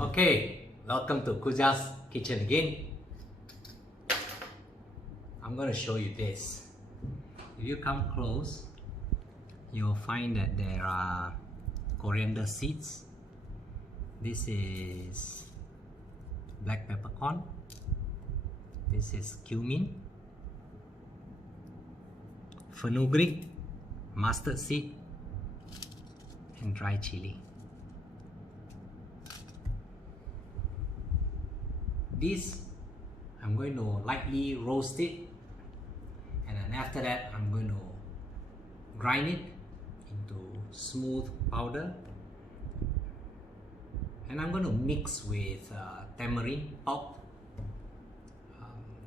Okay, welcome to Kuja's kitchen again. I'm going to show you this. If you come close, you'll find that there are coriander seeds. This is black peppercorn. This is cumin, fenugreek, mustard seed, and dry chili. This I'm going to lightly roast it, and then after that I'm going to grind it into smooth powder, and I'm going to mix with tamarind pulp.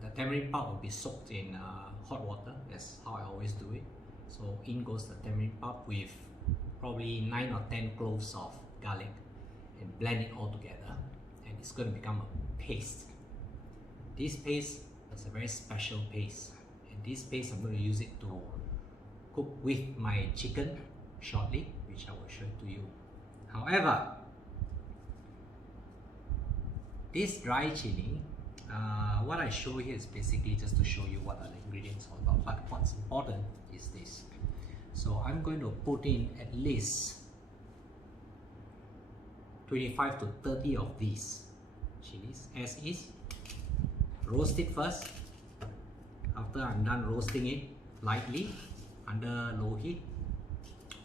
The tamarind pulp will be soaked in hot water. That's how I always do it. So in goes the tamarind pulp with probably 9 or 10 cloves of garlic, and blend it all together, and it's going to become a paste. This paste is a very special paste, and this paste I'm going to use it to cook with my chicken shortly, which I will show to you. However, this dry chili, what I show here is basically just to show you what are the ingredients all about, but what's important is this. So I'm going to put in at least 25 to 30 of these chilies as is. Roast it first. After I'm done roasting it lightly under low heat,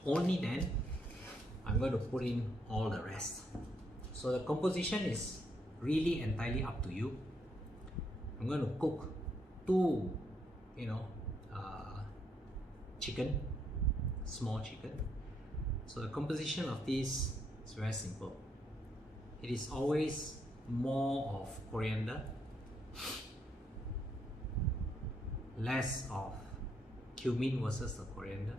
only then I'm going to put in all the rest. So the composition is really entirely up to you. I'm going to cook two, chicken, small chicken. So the composition of this is very simple. It is always more of coriander, less of cumin versus the coriander.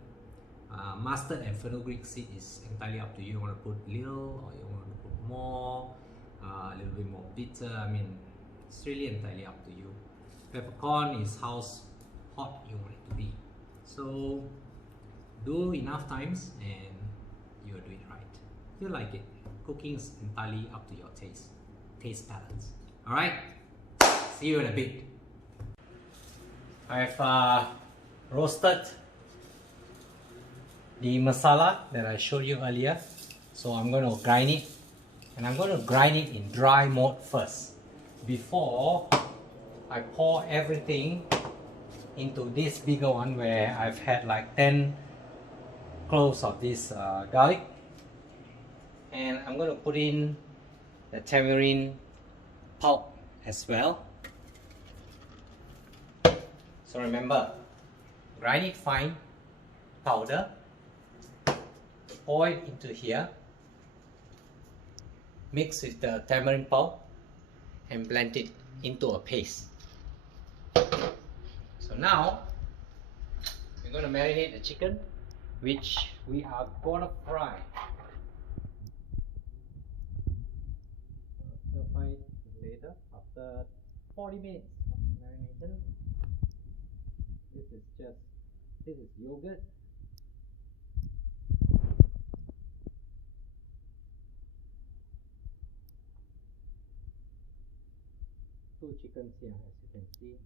Mustard and fenugreek seed is entirely up to you. You want to put little or you want to put more, a little bit more bitter. I mean, it's really entirely up to you. Peppercorn is how hot you want it to be. So do enough times and you'll do it right. If you like it, cooking is entirely up to your taste balance. Alright, see you in a bit. I've roasted the masala that I showed you earlier. So I'm going to grind it, and I'm going to grind it in dry mode first before I pour everything into this bigger one where I've had like 10 cloves of this garlic, and I'm going to put in the tamarind pulp as well. So remember, grind it fine, powder, pour it into here, mix with the tamarind pulp, and blend it into a paste. So now we're going to marinate the chicken, which we are going to fry. Stir fry it later after 40 minutes of marination. This is yogurt. Two chickens here, as you can see.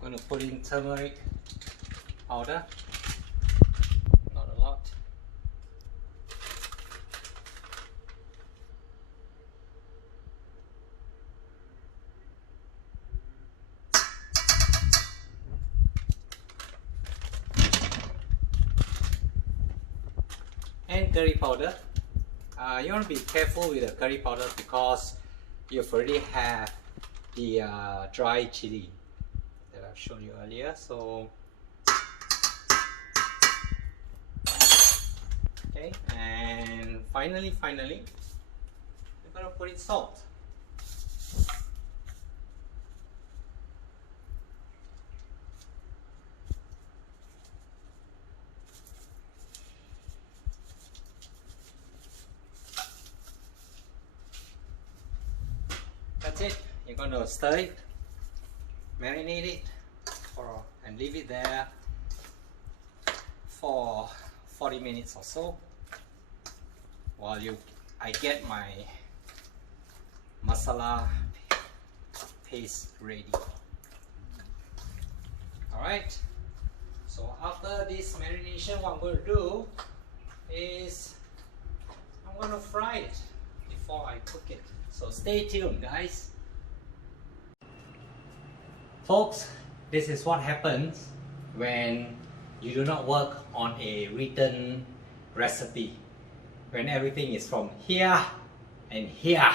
I'm going to put in turmeric powder, not a lot. And curry powder. You want to be careful with the curry powder because you've already have the dry chili that I've shown you earlier. So okay, and finally we're going to put in salt. That's it. You're going to stir it, marinate it, and leave it there for 40 minutes or so while I get my masala paste ready. Alright, so after this marination, what I'm going to do is I'm going to fry it before I cook it. So stay tuned, guys. Folks, this is what happens when you do not work on a written recipe. When everything is from here and here.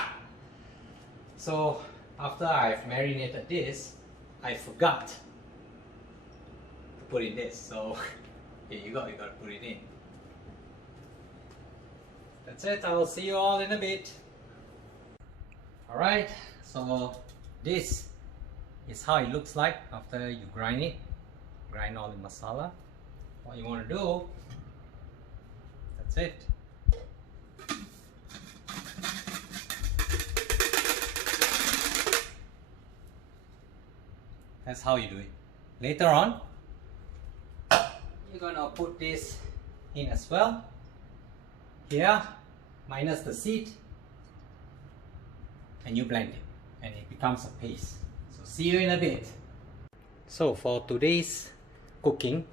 So after I've marinated this, I forgot to put in this. So here you go, you gotta put it in. That's it, I will see you all in a bit. Alright, so this is how it looks like after you grind it. Grind all the masala. What you want to do, that's it. That's how you do it. Later on, you're gonna put this in as well. Here, minus the seed, and you blend it, and it becomes a paste. So see you in a bit. So for today's cooking,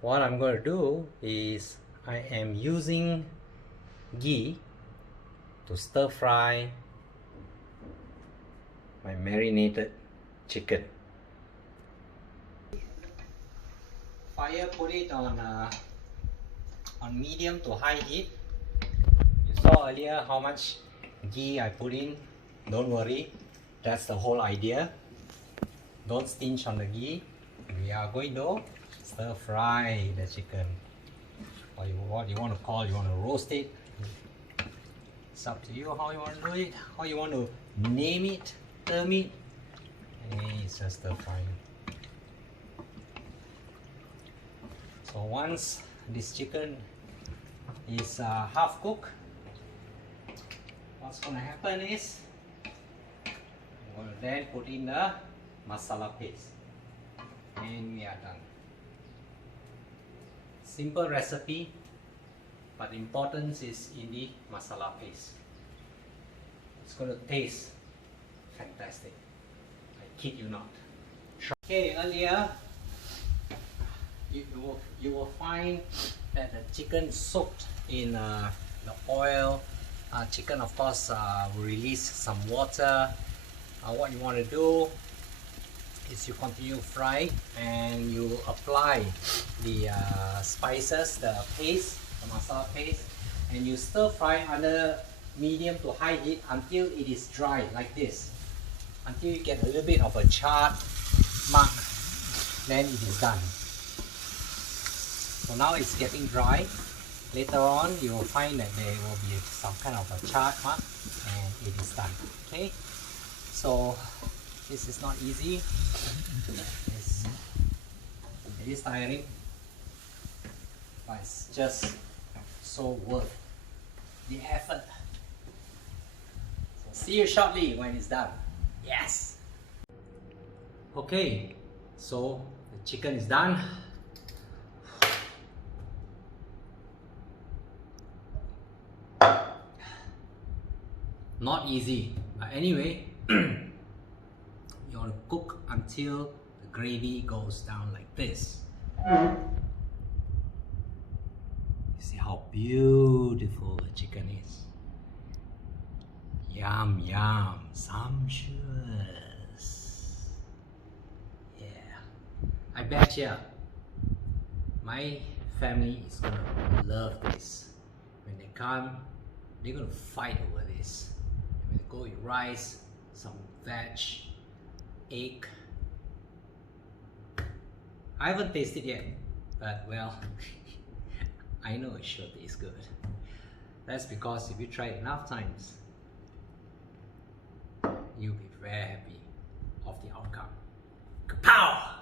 what I'm going to do is I am using ghee to stir fry my marinated chicken. Fire, put it on medium to high heat. You saw earlier how much ghee I put in. Don't worry, that's the whole idea. Don't stinge on the ghee. We are going to stir fry the chicken. Or what you want to call, you want to roast it. It's up to you how you want to do it, how you want to name it, term it. Anyway, it's just stir frying. So once this chicken is half cooked, what's going to happen is I'm going to then put in the masala paste, and we are done. Simple recipe, but the importance is in the masala paste. It's going to taste fantastic. I kid you not. Okay, earlier you will find that the chicken soaked in the oil. Chicken, of course, will release some water. What you want to do is you continue fry and you apply the spices, the paste, the masala paste, and you stir fry under medium to high heat until it is dry like this. Until you get a little bit of a charred mark, then it is done. So now it's getting dry. Later on, you will find that there will be some kind of a charred mark, and it is done. Okay, so this is not easy. It is tiring, but it's just so worth the effort. So see you shortly when it's done. Yes. Okay, so the chicken is done. Not easy, but anyway, you want to cook until the gravy goes down like this. You see how beautiful the chicken is. Yum yum, sumptuous. Yeah, I bet you my family is gonna love this. When they come, they're gonna fight over this. I'm gonna go with rice, some veg, egg. I haven't tasted yet, but well, I know it sure tastes good. That's because if you try it enough times, you'll be very happy of the outcome. Kapow!